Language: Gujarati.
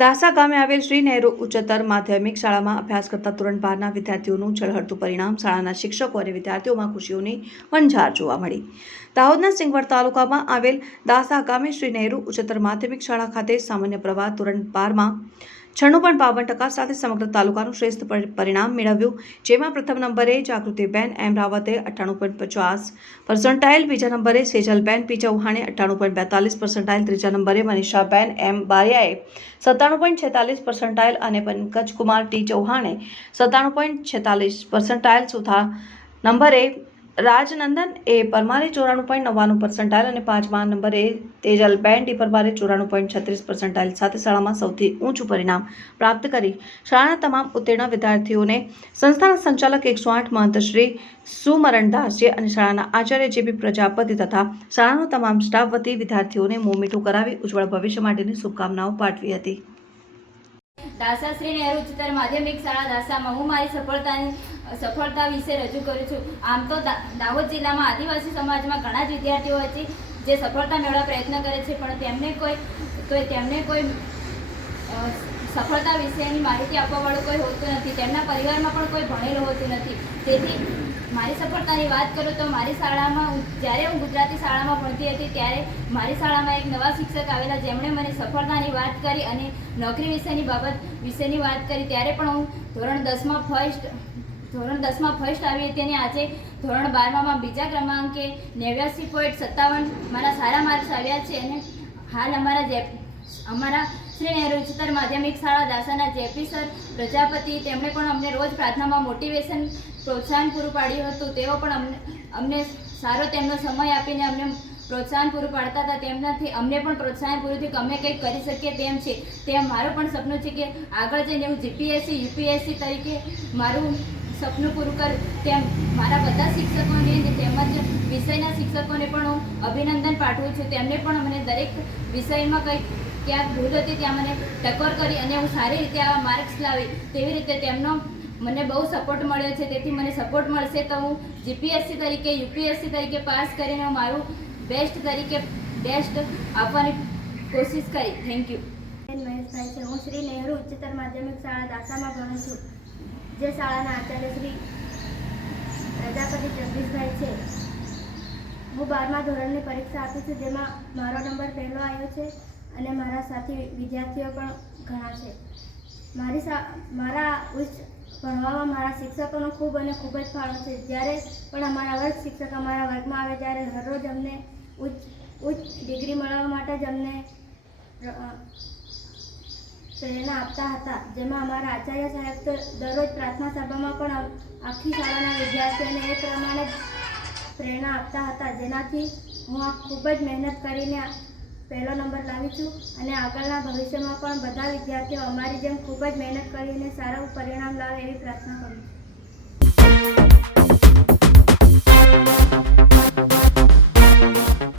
દાસા ગામે આવેલ શ્રી નહેરુ ઉચ્ચતર માધ્યમિક શાળામાં અભ્યાસ કરતા ધોરણ બારના વિદ્યાર્થીઓનું ચળહળતું પરિણામ શાળાના શિક્ષકો અને વિદ્યાર્થીઓમાં ખુશીઓની વંજાર જોવા મળી. દાહોદના સિંગવડ તાલુકામાં આવેલ દાસા ગામે શ્રી નહેરુ ઉચ્ચતર માધ્યમિક શાળા ખાતે સામાન્ય પ્રવાહ ધોરણ બારમાં છન્નું પણ બાવન ટકા સાથે સમગ્ર તાલુકાનું શ્રેષ્ઠ પરિણામ મેળવ્યું. જેમાં પ્રથમ નંબરે જાગૃતિબેન એમ રાવતે અઠ્ઠાણું પોઈન્ટ પચાસ પર્સન્ટાઇલ બીજા નંબરે સેજલબેન પી ચૌહાણે અઠ્ઠાણું પોઈન્ટ બેતાલીસ પર્સન્ટાઇલ ત્રીજા નંબરે મનીષાબેન એમ બારિયાએ સત્તાણું પોઈન્ટ છેતાલીસ પર્સન્ટાઇલ અને પંકજકુમાર ટી ચૌહાણે સત્તાણું પોઈન્ટ છેતાલીસ પર્સન્ટાઇલ સુધા નંબરે રાજનંદન એ પરમારે ચોરાણું પોઈન્ટ નવ્વાણું પર્સન્ટાઇલ અને પાંચમા નંબરે તેજલબેન ડી પરમારે ચોરાણું પોઈન્ટ છત્રીસ પર્સન્ટાઇલ સાથે શાળામાં સૌથી ઊંચું પરિણામ પ્રાપ્ત કરી. શાળાના તમામ ઉત્તીર્ણ વિદ્યાર્થીઓને સંસ્થાના સંચાલક એકસો આઠ મહંતશ્રી સુમરણદાસજી અને શાળાના આચાર્ય જેબી પ્રજાપતિ તથા શાળાનો તમામ સ્ટાફ વતી વિદ્યાર્થીઓને મોં મીઠું કરાવી ઉજ્જવળ ભવિષ્ય માટેની શુભકામનાઓ પાઠવી હતી. દાસા શ્રી નહેરુ ઉચ્ચતર માધ્યમિક શાળા દાસામાં હું મારી સફળતાની, સફળતા વિશે રજૂ કરું છું. આમ તો દાહોદ જિલ્લામાં આદિવાસી સમાજમાં ઘણા જ વિદ્યાર્થીઓ છે, જે સફળતા મેળવવા પ્રયત્ન કરે છે, પણ તેમને કોઈ કોઈ, તેમને કોઈ સફળતા વિશેની માહિતી આપવાવાળું કોઈ હોતું નથી. તેમના પરિવારમાં પણ કોઈ ભણેલું હોતું નથી. તેથી મારી સફળતાની વાત કરું તો મારી શાળામાં જ્યારે હું ગુજરાતી શાળામાં ભણતી હતી ત્યારે મારી શાળામાં એક નવા શિક્ષક આવેલા જેમણે મને સફળતાની વાત કરી અને નોકરી વિશેની બાબત વિશેની વાત કરી. ત્યારે પણ હું ધોરણ દસમાં ફર્સ્ટ ધોરણ દસમાં ફર્સ્ટ આવી હતી અને આજે ધોરણ બારમામાં બીજા ક્રમાંકે નેવ્યાસી પોઈન્ટ સત્તાવન મારા સારા માર્ક્સ આવ્યા છે અને હાલ અમારા જે અમારા શ્રી નહેરુ ઉચ્ચતર માધ્યમિક શાળા દાસાના જેપી સર, પ્રજાપતિ, તેમણે પણ અમને રોજ પ્રાર્થનામાં મોટિવેશન પ્રોત્સાહન પૂરું પાડ્યું હતું. તેઓ પણ અમને અમને સારો તેમનો સમય આપીને અમને પ્રોત્સાહન પૂરું પાડતા હતા. તેમનાથી અમને પણ પ્રોત્સાહન પૂરું થયું કે અમે કંઈક કરી શકીએ તેમ છે. તેમ મારું પણ સપનું છે કે આગળ જઈને હું જીપીએસસી યુપીએસસી તરીકે મારું સપનું પૂરું કર. તેમ મારા બધા શિક્ષકોને તેમજ વિષયના શિક્ષકોને પણ હું અભિનંદન પાઠવું છું. તેમને પણ અમને દરેક વિષયમાં કંઈક ક્યાંક ભૂલ હતી ત્યાં મને ટકોર કરી અને હું સારી રીતે આવા માર્ક્સ લાવી, તેવી રીતે તેમનો મને બહુ સપોર્ટ મળ્યો છે. તેથી મને સપોર્ટ મળશે તો હું જીપીએસસી તરીકે યુપીએસસી તરીકે પાસ કરીને હું મારું બેસ્ટ તરીકે બેસ્ટ આપવાની કોશિશ કરી. થેન્ક યુ મહેશભાઈ છે. હું શ્રી નહેરુ ઉચ્ચતર માધ્યમિક શાળા દાસામાં ભણું છું, જે શાળાના આચાર્ય શ્રી પ્રજાપતિ જગદીશભાઈ છે. હું બારમા ધોરણની પરીક્ષા આપી છું, જેમાં મારો નંબર પહેલો આવ્યો છે. અને મારા સાથી વિદ્યાર્થીઓ પણ ઘણા છે. મારી સા, મારા ઉચ્ચ ભણવામાં મારા શિક્ષકોનો ખૂબ અને ખૂબ જ ફાળો છે. જ્યારે પણ અમારા વર્ગ શિક્ષક અમારા વર્ગમાં આવે, ત્યારે હરરોજ અમને ઉચ્ચ ઉચ્ચ ડિગ્રી મેળવવા માટે જ અમને પ્રેરણા આપતા હતા. જેમાં અમારા આચાર્ય સાહેબ તો દરરોજ પ્રાર્થના સભામાં પણ આખી શાળાના વિદ્યાર્થીઓને એ પ્રમાણે પ્રેરણા આપતા હતા. જેનાથી હું ખૂબ જ મહેનત કરીને પહેલો નંબર લાવી છું અને આગળના ભવિષ્યમાં પણ બધા વિદ્યાર્થીઓ અમારી જેમ ખૂબ જ મહેનત કરીને સારું પરિણામ લાવે એવી પ્રાર્થના કરું છું.